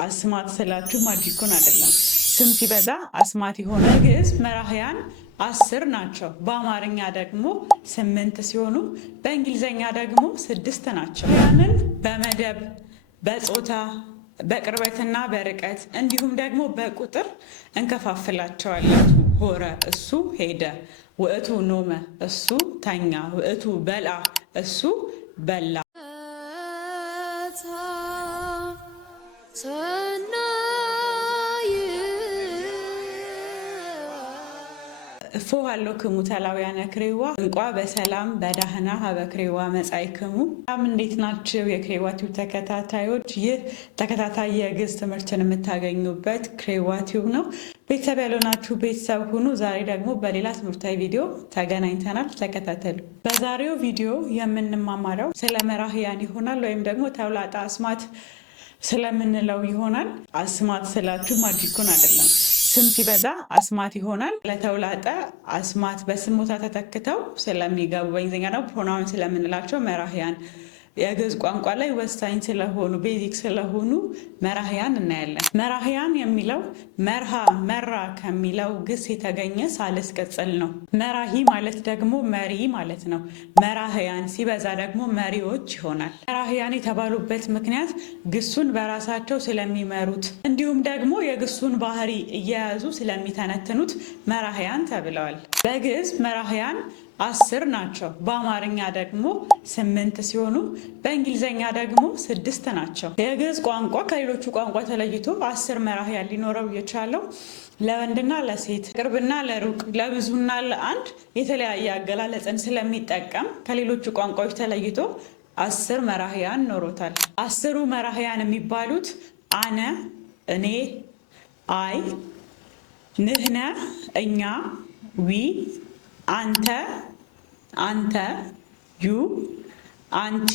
አስማት ስላችሁ ማጂኩን አይደለም። ስም ሲበዛ አስማት የሆነ ግዕዝ መራህያን 10 ናቸው። በአማርኛ ደግሞ 8 ሲሆኑ በእንግሊዝኛ ደግሞ 6 ናቸው። ያንን በመደብ በጾታ በቅርበትና በርቀት እንዲሁም ደግሞ በቁጥር እንከፋፍላቸዋለን። ሆረ እሱ ሄደ፣ ውእቱ ኖመ እሱ ተኛ፣ ውእቱ በልዐ እሱ በላ። እፎ ሃሎክሙ ተላውያነ ክሬዋ እንቋ በሰላም በዳህና ሀበክሬዋ መጻእክሙ። ሰላም እንዴት ናችሁ የክሬዋ ቲዩብ ተከታታዮች? ይህ ተከታታይ የግዕዝ ትምህርትን የምታገኙበት ክሬዋ ቲዩብ ነው። ቤተሰብ ያልሆናችሁ ቤተሰብ ሁኑ። ዛሬ ደግሞ በሌላ ትምህርታዊ ቪዲዮ ተገናኝተናል። ተከታተሉ። በዛሬው ቪዲዮ የምንማማረው ስለ መራህያን ይሆናል፣ ወይም ደግሞ ተውላጠ አስማት ስለምንለው ይሆናል። አስማት ስላችሁ ማጂኩን አይደለም። ስም ሲበዛ አስማት ይሆናል። ለተውላጠ አስማት በስም ቦታ ተተክተው ስለሚገቡ በእንግሊዝኛ ነው ፕሮናውን ስለምንላቸው መራህያን የግዕዝ ቋንቋ ላይ ወሳኝ ስለሆኑ ቤዚክ ስለሆኑ መራህያን እናያለን። መራህያን የሚለው መርሃ መራ ከሚለው ግስ የተገኘ ሳልስ ቅጽል ነው። መራሂ ማለት ደግሞ መሪ ማለት ነው። መራህያን ሲበዛ ደግሞ መሪዎች ይሆናል። መራህያን የተባሉበት ምክንያት ግሱን በራሳቸው ስለሚመሩት እንዲሁም ደግሞ የግሱን ባህሪ እየያዙ ስለሚተነትኑት መራህያን ተብለዋል። በግዕዝ መራህያን 10 ናቸው። በአማርኛ ደግሞ 8 ሲሆኑ በእንግሊዝኛ ደግሞ 6 ናቸው። የግዕዝ ቋንቋ ከሌሎቹ ቋንቋ ተለይቶ 10 መራህያን ሊኖረው የቻለው ለወንድና ለሴት፣ ቅርብና ለሩቅ፣ ለብዙና ለአንድ የተለያየ አገላለጽን ስለሚጠቀም ከሌሎቹ ቋንቋዎች ተለይቶ 10 መራህያን ኖሮታል። 10ሩ መራህያን የሚባሉት አነ፣ እኔ፣ አይ፣ ንህነ፣ እኛ፣ ዊ፣ አንተ፣ አንተ፣ ዩ፣ አንቲ፣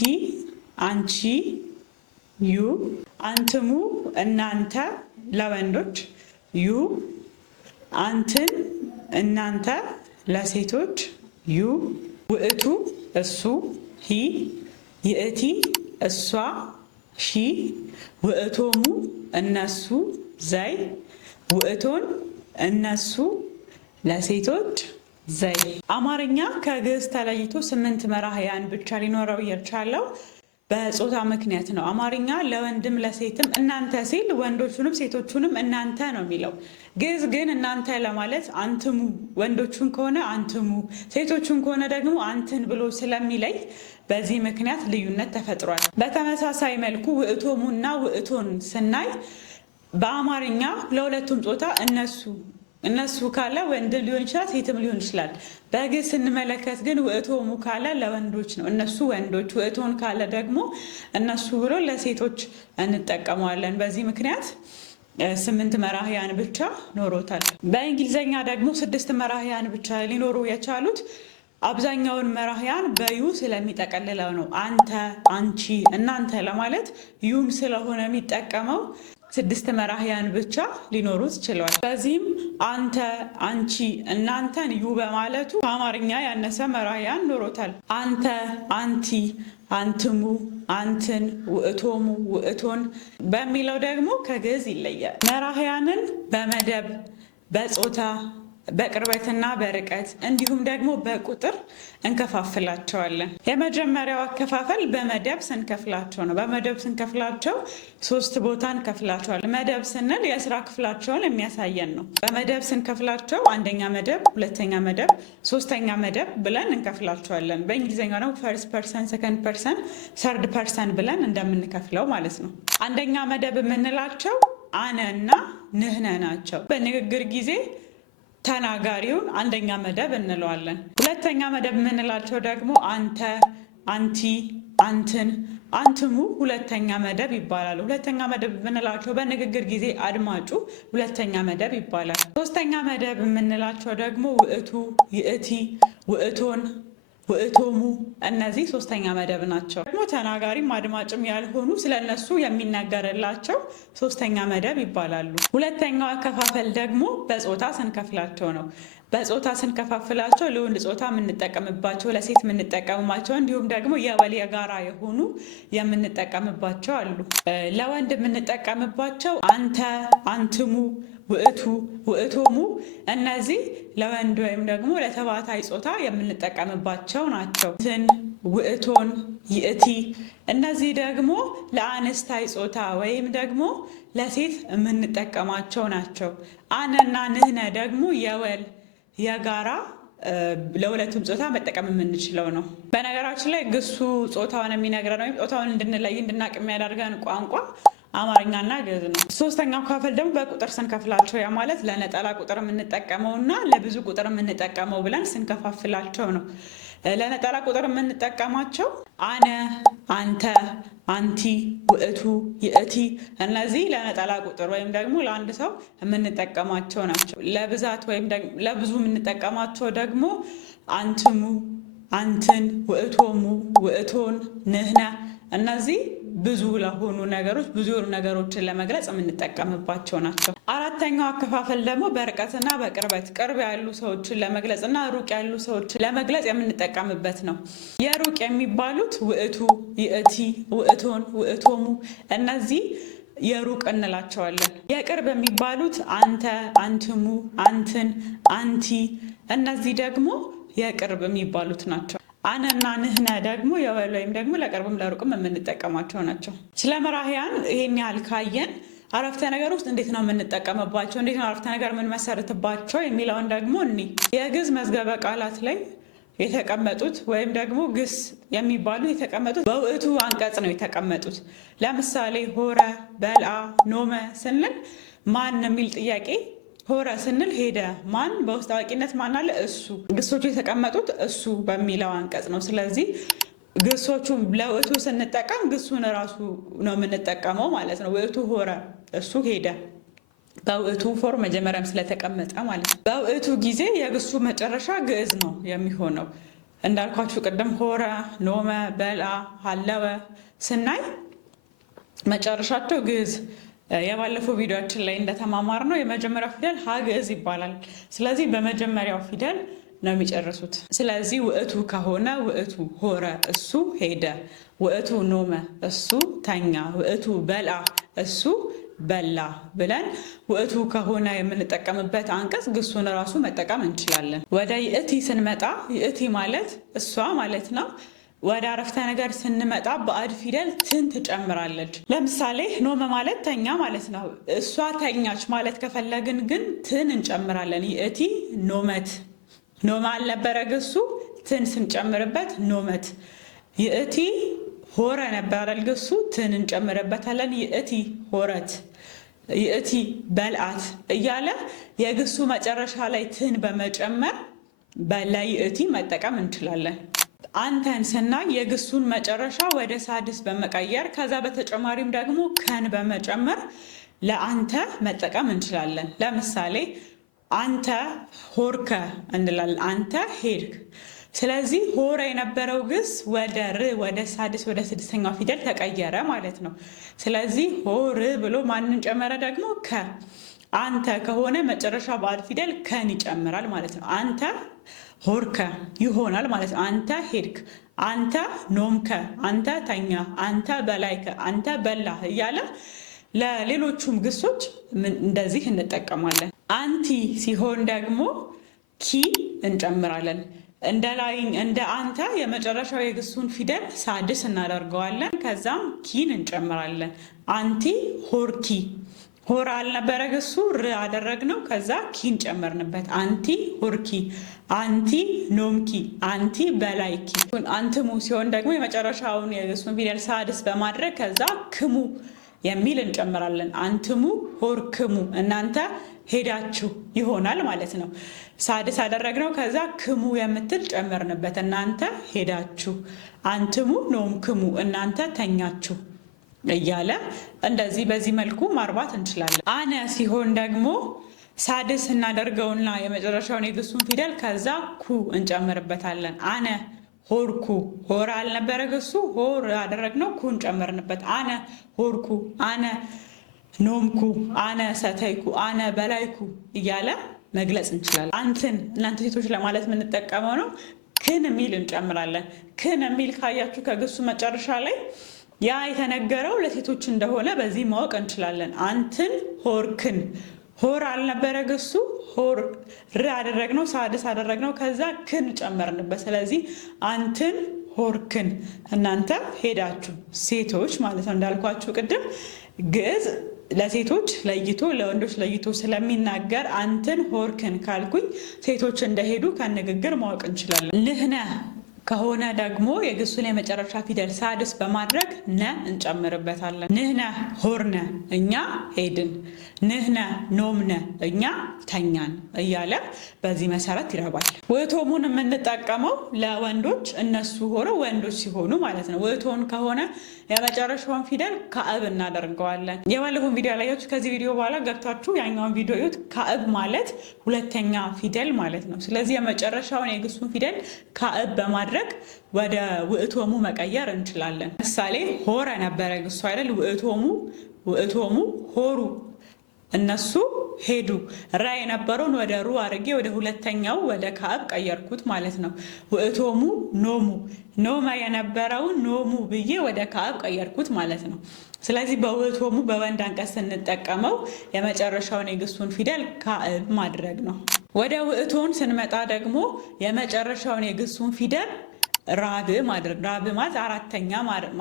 አንቺ፣ ዩ፣ አንትሙ፣ እናንተ ለወንዶች፣ ዩ፣ አንትን፣ እናንተ ለሴቶች፣ ዩ፣ ውእቱ እሱ፣ ሂ፣ ይእቲ እሷ፣ ሺ፣ ውእቶሙ እነሱ፣ ዘይ፣ ውእቶን እነሱ ለሴቶች፣ ዘይ። አማርኛ ከግዕዝ ተለይቶ 8 መራህያን ብቻ ሊኖረው የቻለው በጾታ ምክንያት ነው። አማርኛ ለወንድም ለሴትም እናንተ ሲል ወንዶቹንም ሴቶቹንም እናንተ ነው የሚለው። ግዕዝ ግን እናንተ ለማለት አንትሙ፣ ወንዶቹን ከሆነ አንትሙ፣ ሴቶቹን ከሆነ ደግሞ አንትን ብሎ ስለሚለይ በዚህ ምክንያት ልዩነት ተፈጥሯል። በተመሳሳይ መልኩ ውእቶሙና ውእቶን ስናይ በአማርኛ ለሁለቱም ጾታ እነሱ ካለ ወንድ ሊሆን ይችላል፣ ሴትም ሊሆን ይችላል። በግዕዝ ስንመለከት ግን ውእቶሙ ካለ ለወንዶች ነው፣ እነሱ ወንዶች። ውእቶን ካለ ደግሞ እነሱ ብሎ ለሴቶች እንጠቀመዋለን። በዚህ ምክንያት 8 መራህያን ብቻ ኖሮታል። በእንግሊዝኛ ደግሞ 6 መራህያን ብቻ ሊኖሩ የቻሉት አብዛኛውን መራህያን በዩ ስለሚጠቀልለው ነው። አንተ፣ አንቺ፣ እናንተ ለማለት ዩን ስለሆነ የሚጠቀመው 6 መራህያን ብቻ ሊኖሩት ችለዋል። በዚህም አንተ፣ አንቺ፣ እናንተን ዩ በማለቱ ከአማርኛ ያነሰ መራህያን ኖሮታል። አንተ፣ አንቲ፣ አንትሙ፣ አንትን፣ ውእቶሙ፣ ውእቶን በሚለው ደግሞ ከግዕዝ ይለያል። መራህያንን በመደብ በጾታ በቅርበትና በርቀት እንዲሁም ደግሞ በቁጥር እንከፋፍላቸዋለን። የመጀመሪያው አከፋፈል በመደብ ስንከፍላቸው ነው። በመደብ ስንከፍላቸው 3 ቦታ እንከፍላቸዋለን። መደብ ስንል የስራ ክፍላቸውን የሚያሳየን ነው። በመደብ ስንከፍላቸው አንደኛ መደብ፣ ሁለተኛ መደብ፣ ሶስተኛ መደብ ብለን እንከፍላቸዋለን። በእንግሊዝኛ ነው ፈርስት ፐርሰን፣ ሰከንድ ፐርሰን፣ ሰርድ ፐርሰን ብለን እንደምንከፍለው ማለት ነው። አንደኛ መደብ የምንላቸው አነ እና ንህነ ናቸው። በንግግር ጊዜ ተናጋሪውን አንደኛ መደብ እንለዋለን። ሁለተኛ መደብ የምንላቸው ደግሞ አንተ፣ አንቲ፣ አንትን፣ አንትሙ ሁለተኛ መደብ ይባላሉ። ሁለተኛ መደብ የምንላቸው በንግግር ጊዜ አድማጩ ሁለተኛ መደብ ይባላል። ሶስተኛ መደብ የምንላቸው ደግሞ ውእቱ፣ ይእቲ፣ ውእቶን ውእቶሙ እነዚህ ሶስተኛ መደብ ናቸው። ደግሞ ተናጋሪም አድማጭም ያልሆኑ ስለነሱ የሚነገርላቸው ሶስተኛ መደብ ይባላሉ። ሁለተኛው አከፋፈል ደግሞ በጾታ ስንከፍላቸው ነው። በጾታ ስንከፋፍላቸው ለወንድ ጾታ የምንጠቀምባቸው፣ ለሴት የምንጠቀምባቸው እንዲሁም ደግሞ የወል የጋራ የሆኑ የምንጠቀምባቸው አሉ። ለወንድ የምንጠቀምባቸው አንተ፣ አንትሙ፣ ውእቱ፣ ውእቶሙ እነዚህ ለወንድ ወይም ደግሞ ለተባታይ ጾታ የምንጠቀምባቸው ናቸው። ትን፣ ውእቶን፣ ይእቲ እነዚህ ደግሞ ለአንስታይ ጾታ ወይም ደግሞ ለሴት የምንጠቀማቸው ናቸው። አነና ንህነ ደግሞ የወል የጋራ ለሁለቱም ጾታ መጠቀም የምንችለው ነው። በነገራችን ላይ ግሱ ጾታውን የሚነግረን ወይም ጾታውን እንድንለይ እንድናቅ የሚያደርገን ቋንቋ አማርኛና ግዕዝ ነው። ሶስተኛው ክፍል ደግሞ በቁጥር ስንከፍላቸው ያ ማለት ለነጠላ ቁጥር የምንጠቀመው እና ለብዙ ቁጥር የምንጠቀመው ብለን ስንከፋፍላቸው ነው። ለነጠላ ቁጥር የምንጠቀማቸው አነ፣ አንተ፣ አንቲ፣ ውእቱ፣ ይእቲ እነዚህ ለነጠላ ቁጥር ወይም ደግሞ ለአንድ ሰው የምንጠቀማቸው ናቸው። ለብዛት ወይም ለብዙ የምንጠቀማቸው ደግሞ አንትሙ፣ አንትን፣ ውእቶሙ፣ ውእቶን፣ ንህነ እነዚህ ብዙ ለሆኑ ነገሮች ብዙ ነገሮችን ለመግለጽ የምንጠቀምባቸው ናቸው። አራተኛው አከፋፈል ደግሞ በርቀትና በቅርበት ቅርብ ያሉ ሰዎችን ለመግለጽ እና ሩቅ ያሉ ሰዎችን ለመግለጽ የምንጠቀምበት ነው። የሩቅ የሚባሉት ውእቱ፣ ይእቲ፣ ውእቶን፣ ውእቶሙ እነዚህ የሩቅ እንላቸዋለን። የቅርብ የሚባሉት አንተ፣ አንትሙ፣ አንትን፣ አንቲ እነዚህ ደግሞ የቅርብ የሚባሉት ናቸው። አነና ንህነ ደግሞ የወል ወይም ደግሞ ለቅርብም ለሩቅም የምንጠቀማቸው ናቸው። ስለ መራሕያን ይሄን ያህል ካየን አረፍተ ነገር ውስጥ እንዴት ነው የምንጠቀምባቸው፣ እንዴት ነው አረፍተ ነገር የምንመሰርትባቸው የሚለውን ደግሞ የግዕዝ መዝገበ ቃላት ላይ የተቀመጡት ወይም ደግሞ ግስ የሚባሉ የተቀመጡት በውእቱ አንቀጽ ነው የተቀመጡት። ለምሳሌ ሆረ፣ በልአ፣ ኖመ ስንል ማን የሚል ጥያቄ ሆረ ስንል ሄደ፣ ማን በውስጥ አዋቂነት ማን አለ? እሱ። ግሶቹ የተቀመጡት እሱ በሚለው አንቀጽ ነው። ስለዚህ ግሶቹ ለውእቱ ስንጠቀም ግሱን እራሱ ነው የምንጠቀመው ማለት ነው። ውእቱ ሆረ፣ እሱ ሄደ፣ በውእቱ ፎር መጀመሪያም ስለተቀመጠ ማለት ነው። በውእቱ ጊዜ የግሱ መጨረሻ ግዕዝ ነው የሚሆነው። እንዳልኳችሁ ቅድም ሆረ፣ ኖመ፣ በልአ፣ ሀለወ ስናይ መጨረሻቸው ግዕዝ የባለፈው ቪዲዮችን ላይ እንደተማማር ነው የመጀመሪያው ፊደል ሀግዕዝ ይባላል። ስለዚህ በመጀመሪያው ፊደል ነው የሚጨርሱት። ስለዚህ ውእቱ ከሆነ ውእቱ ሆረ እሱ ሄደ፣ ውእቱ ኖመ እሱ ተኛ፣ ውእቱ በልአ እሱ በላ ብለን ውእቱ ከሆነ የምንጠቀምበት አንቀጽ ግሱን ራሱ መጠቀም እንችላለን። ወደ ይእቲ ስንመጣ ይእቲ ማለት እሷ ማለት ነው። ወደ አረፍተ ነገር ስንመጣ ባዕድ ፊደል ትን ትጨምራለች። ለምሳሌ ኖመ ማለት ተኛ ማለት ነው። እሷ ተኛች ማለት ከፈለግን ግን ትን እንጨምራለን። ይእቲ ኖመት፣ ኖመ አልነበረ ግሱ፣ ትን ስንጨምርበት ኖመት። ይእቲ ሆረ ነበር ግሱ፣ ትን እንጨምርበታለን። ይእቲ ሆረት፣ ይእቲ በልአት እያለ የግሱ መጨረሻ ላይ ትን በመጨመር ለይእቲ መጠቀም እንችላለን። አንተን ስናይ የግሱን መጨረሻ ወደ ሳድስ በመቀየር ከዛ በተጨማሪም ደግሞ ከን በመጨመር ለአንተ መጠቀም እንችላለን። ለምሳሌ አንተ ሆርከ እንላለን፣ አንተ ሄድክ። ስለዚህ ሆረ የነበረው ግስ ወደ ር ወደ ሳድስ ወደ ስድስተኛው ፊደል ተቀየረ ማለት ነው። ስለዚህ ሆር ብሎ ማንን ጨመረ ደግሞ? ከ። አንተ ከሆነ መጨረሻ ባዕድ ፊደል ከን ይጨምራል ማለት ነው። አንተ ሆርከ ይሆናል ማለት ነው። አንተ ሄድክ፣ አንተ ኖምከ፣ አንተ ተኛ፣ አንተ በላይከ፣ አንተ በላህ እያለ ለሌሎቹም ግሶች እንደዚህ እንጠቀማለን። አንቲ ሲሆን ደግሞ ኪ እንጨምራለን። እንደ አንተ የመጨረሻው የግሱን ፊደል ሳድስ እናደርገዋለን። ከዛም ኪን እንጨምራለን። አንቲ ሆርኪ፣ ሆራ አልነበረ ግሱ ር አደረግነው። ከዛ ኪን ጨመርንበት። አንቲ ሆርኪ፣ አንቲ ኖምኪ፣ አንቲ በላይኪ። አንትሙ ሲሆን ደግሞ የመጨረሻውን የግሱን ፊደል ሳድስ በማድረግ ከዛ ክሙ የሚል እንጨምራለን። አንትሙ ሆርክሙ፣ እናንተ ሄዳችሁ ይሆናል ማለት ነው። ሳድስ አደረግነው። ከዛ ክሙ የምትል ጨመርንበት። እናንተ ሄዳችሁ፣ አንትሙ ኖምክሙ፣ እናንተ ተኛችሁ እያለ እንደዚህ በዚህ መልኩ ማርባት እንችላለን። አነ ሲሆን ደግሞ ሳድስ እናደርገውና የመጨረሻውን የግሱን ፊደል ከዛ ኩ እንጨምርበታለን። አነ ሆርኩ ሆራ አልነበረ ግሱ ሆር ያደረግነው ኩን ጨመርንበት። አነ ሆርኩ፣ አነ ኖምኩ፣ አነ ሰተይኩ፣ አነ በላይኩ እያለ መግለጽ እንችላለን። አንትን እናንተ ሴቶች ለማለት የምንጠቀመው ነው። ክን የሚል እንጨምራለን። ክን የሚል ካያችሁ ከግሱ መጨረሻ ላይ ያ የተነገረው ለሴቶች እንደሆነ በዚህ ማወቅ እንችላለን። አንትን ሆርክን፣ ሆር አልነበረ ግሱ ሆር ር አደረግነው፣ ሳድስ አደረግነው፣ ከዛ ክን ጨመርንበት። ስለዚህ አንትን ሆርክን፣ እናንተ ሄዳችሁ ሴቶች ማለት ነው። እንዳልኳችሁ ቅድም ግዕዝ ለሴቶች ለይቶ ለወንዶች ለይቶ ስለሚናገር አንትን ሆርክን ካልኩኝ ሴቶች እንደሄዱ ከንግግር ማወቅ እንችላለን። ንህነ ከሆነ ደግሞ የግሱን የመጨረሻ ፊደል ሳድስ በማድረግ ነ እንጨምርበታለን። ንህነ ሆርነ እኛ ሄድን፣ ንህነ ኖምነ እኛ ተኛን እያለ በዚህ መሰረት ይረባል። ውእቶሙን የምንጠቀመው ለወንዶች እነሱ ሆነው ወንዶች ሲሆኑ ማለት ነው። ውእቶን ከሆነ የመጨረሻውን ፊደል ካዕብ እናደርገዋለን። የባለፈውን ቪዲዮ ያላያችሁ ከዚህ ቪዲዮ በኋላ ገብታችሁ ያኛውን ቪዲዮ ዩት። ካዕብ ማለት ሁለተኛ ፊደል ማለት ነው። ስለዚህ የመጨረሻውን የግሱን ፊደል ካዕብ በማድረግ ወደ ውእቶሙ መቀየር እንችላለን። ምሳሌ ሆረ ነበረ ግሱ አይደል? ውእቶሙ ሆሩ እነሱ ሄዱ። ራ የነበረውን ወደ ሩ አድርጌ ወደ ሁለተኛው ወደ ካዕብ ቀየርኩት ማለት ነው። ውእቶሙ ኖሙ፣ ኖመ የነበረውን ኖሙ ብዬ ወደ ካዕብ ቀየርኩት ማለት ነው። ስለዚህ በውእቶሙ በወንድ አንቀጽ ስንጠቀመው የመጨረሻውን የግሱን ፊደል ካዕብ ማድረግ ነው። ወደ ውእቶን ስንመጣ ደግሞ የመጨረሻውን የግሱን ፊደል ራብ ማድረግ። ራብ ማለት አራተኛ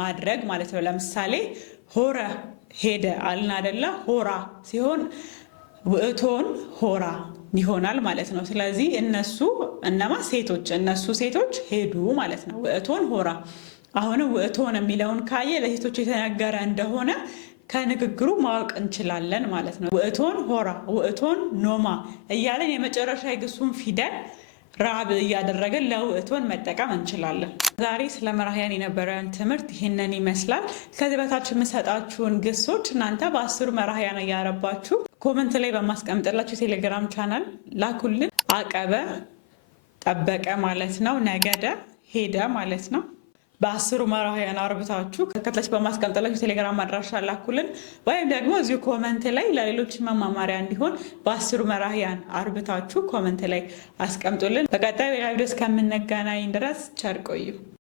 ማድረግ ማለት ነው። ለምሳሌ ሆረ ሄደ አልን አደለ? ሆራ ሲሆን ውእቶን ሆራ ይሆናል ማለት ነው። ስለዚህ እነማ ሴቶች፣ እነሱ ሴቶች ሄዱ ማለት ነው። ውእቶን ሆራ። አሁንም ውእቶን የሚለውን ካየ ለሴቶች የተነገረ እንደሆነ ከንግግሩ ማወቅ እንችላለን ማለት ነው። ውእቶን ሆራ፣ ውእቶን ኖማ እያለን የመጨረሻ የግሱን ፊደል ራብ እያደረገን ለውእቶን መጠቀም እንችላለን። ዛሬ ስለ መራሕያን የነበረን ትምህርት ይህንን ይመስላል። ከዚህ በታች የምሰጣችሁን ግሶች እናንተ በ10 መራሕያን እያረባችሁ ኮመንት ላይ በማስቀምጥላችሁ ቴሌግራም ቻናል ላኩልን። አቀበ ጠበቀ ማለት ነው። ነገደ ሄደ ማለት ነው። በ10 መራሕያን አርብታችሁ ከታች በማስቀምጥላችሁ ቴሌግራም አድራሻ ላኩልን። ወይም ደግሞ እዚሁ ኮመንት ላይ ለሌሎች መማማሪያ እንዲሆን በ10 መራሕያን አርብታችሁ ኮመንት ላይ አስቀምጡልን። በቀጣይ ቪዲዮ እስከምንገናኝ ድረስ ቸር ቆዩ።